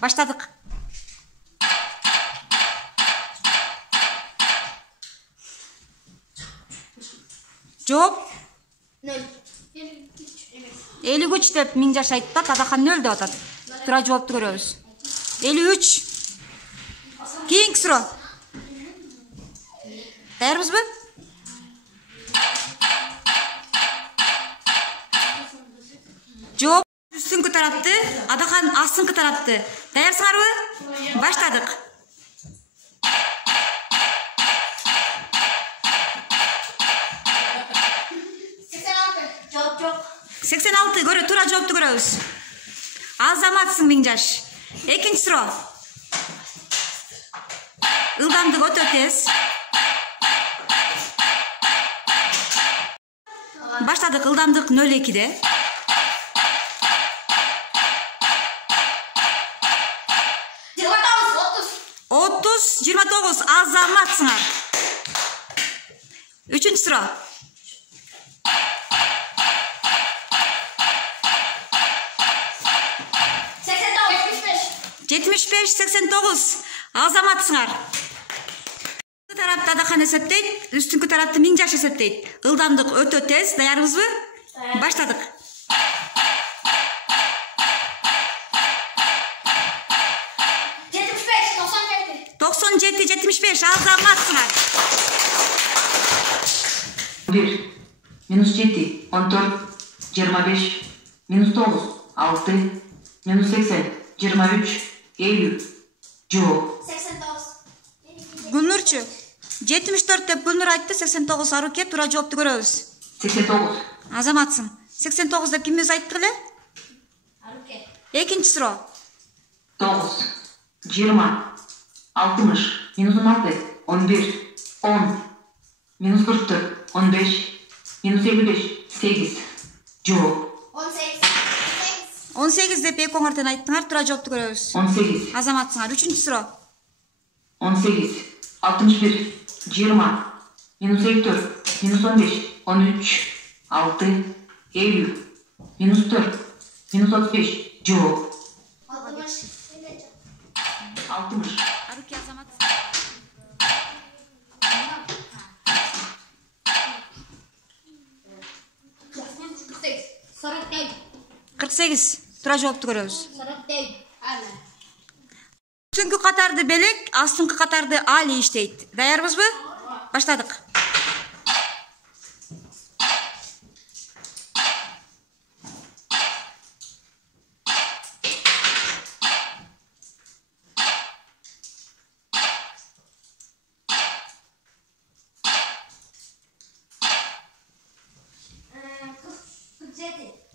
Баштадык. Жооп 53 деп Миңжаш айтат, Адахан 0 деп атат. Туура жоопту көрөбүз. 53. Кийинки суроо. Даярбызбы? Жооп үстүңкү тарапты, Адахан астыңкы тарапты. Даярсыңарбы? Баштадык. Жооп жок. 86 көрө, туура жоопту көрөбүз. Азаматсың Миңжаш. Экинчи суроо. Ылдамдык өтө тез. Баштадык, ылдамдык 02-де. 30-29 Азаматсыңар. Үчүнчү суроо. 75-89 Азаматсыңар. Тарапты Адахан эсептейт, үстүңкү тарапты Миңжаш эсептейт. Ылдамдык өтө тез. Даярбызбы? Баштадык. 97-75 Азаматсыңар. 1 -7 14 25 -9 6 -80 23 50 Жооп 89. Гүлнурчу. 74 деп Гүлнур айтты, 89 Аруке, туура жоопту көрөбүз. 89 Азаматсың. 89 деп ким өзү айтты эле? Аруке. Экинчи суроо. 9 20 60 -16 11 10 -44 15 -55 8 Жооп 18. 18 деп эки оңортон айттыңар, туура жоопту көрөбүз. 18 Азаматсыңар. Үчүнчү суроо. 18 61 20 -54 -15 13 6 50 -4 -35 Жооп 60 Аруке, Азамат. 48. Туура жоопту көрөбүз. 49. Али. Үстүңкү катарды Белек, астыңкы катарды Али иштейт. Даярбызбы? Баштадык.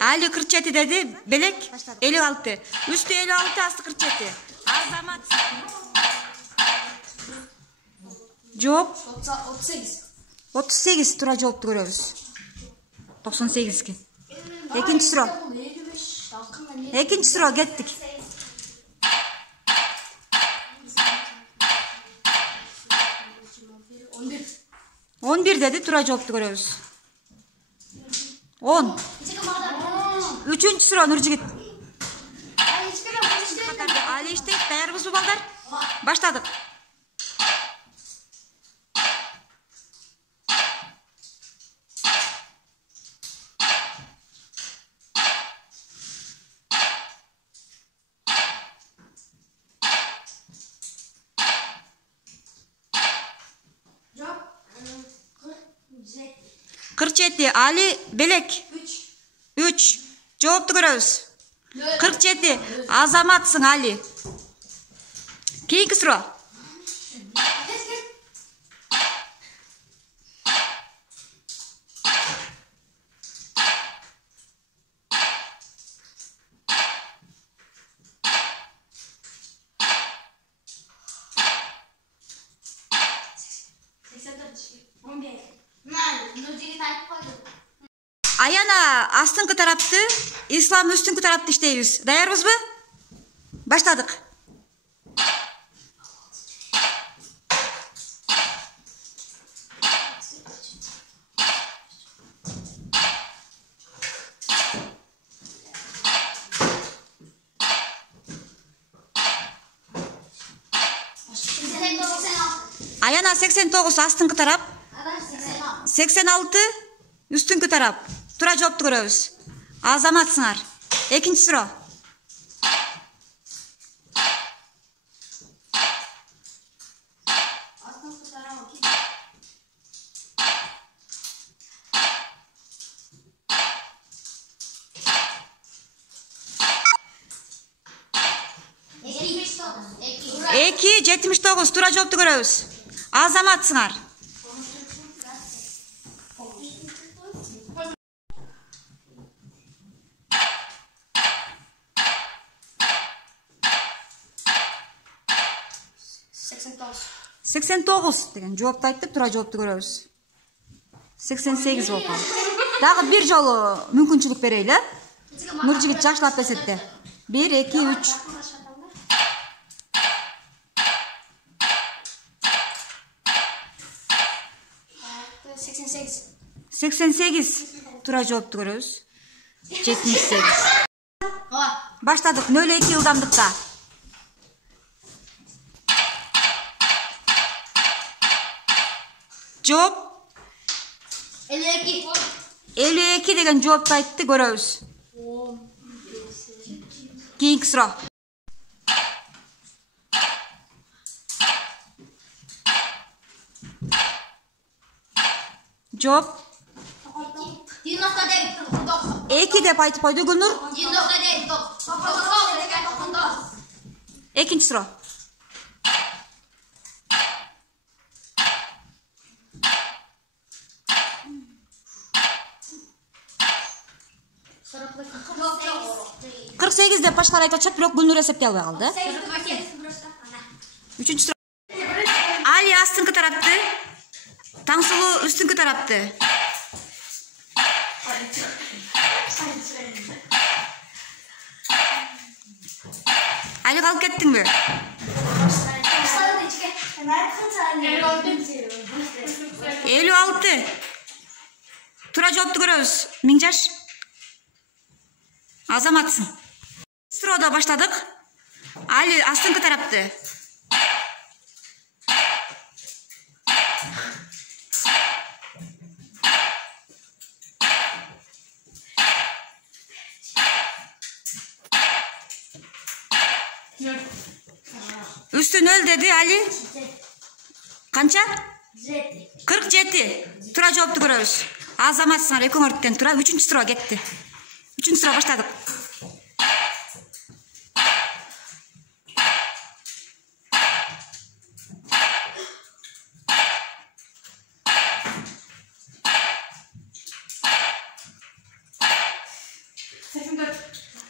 Али 47 деди, Белек 56. Үстү 56, асты 47. Азамат. Жооп 38. 38 туура жоопту көрөбүз. 98ге. Экинчи суроо. Экинчи суроо кеттик. 11 деди, туура жоопту көрөбүз. 10. Үчүнчү суроо Нуржигит. Али иштейт. Даярбызбы балдар? Баштадык. Жооп 47 Али, Белек 3. Жоопту көрөбүз. 47 Азаматсың Али. Кийинки суроо. Аяна астыңкы тарапты, Ислам үстүңкү тарапты иштейбиз. Даярбызбы? Баштадык. Аяна 89 астыңкы тарап. 86 үстүңкү тарап. Туура жоопту көрөбүз. Азаматсыңар. Экинчи суроо. Эки 79 туура жоопту көрөбүз. Азаматсыңар. Сексен тогуз деген жоопту айттык, туура жоопту көрөбүз. 88 болуп калды. Дагы бир жолу мүмкүнчүлүк берейли. Нуржигит жакшылап эсепте. 1, 2, 3. 88 туура жоопту көрөбүз. 78. Баштадык 0,2 ылдамдыкта. Жооп 52 деген жоопту айтты, көрөбүз. Кийинки суроо. Жооп 2 деп айтып койду Гүлнур. Экинчи суроо. Кырк 48 деп башкалар айтып атышат, бирок Гүлнур эсептей албай калды. Үчүнчү суроо. Али астыңкы тарапты, Таңсулуу үстүңкү тарапты. Али калып кеттиңби? 56. Туура жоопту көрөбүз. Миңжаш. Азаматсың. Суроода баштадык. Али астыңкы тарапты. Üstü 0 dedi Ali. Kança? 47. Tura жоопту көрөбүз. Азаматсыңар, экөөңөрдөн тура 3-чү суроо кетти. 3-чү суроо баштадык.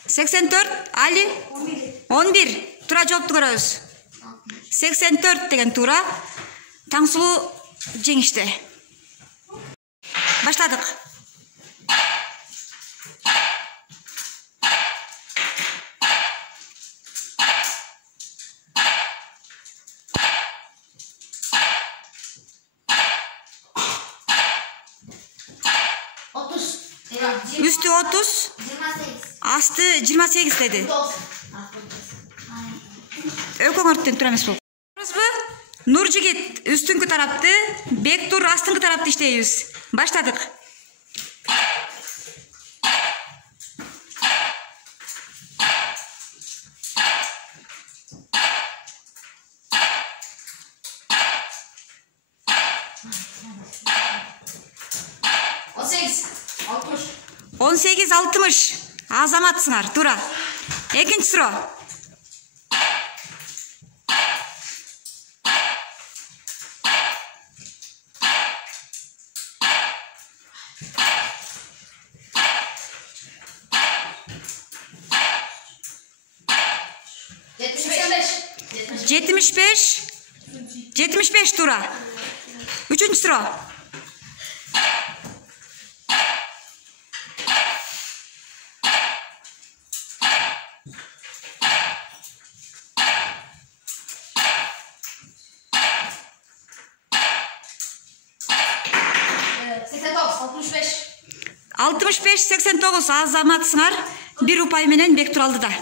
Seksen dört Ali 11 Тура жоопту көрөбүз. 84 деген туура. Таңсулуу жеңишти. Баштадык. Üstü 30. Asты 28 dedi. Ökөңөрдөн тура эмес болуп. Нуржигит үстүңкү тарапты, Бектур астыңкы тарапты иштейбиз. Баштадык. Он сегиз 60. Азаматсыңар, тура. Экинчи суроо. Жетимиш беш тура. Үчүнчү суроо. Алтымыш беш 89 Азаматсыңар, 1 упай менен Бектур алды да.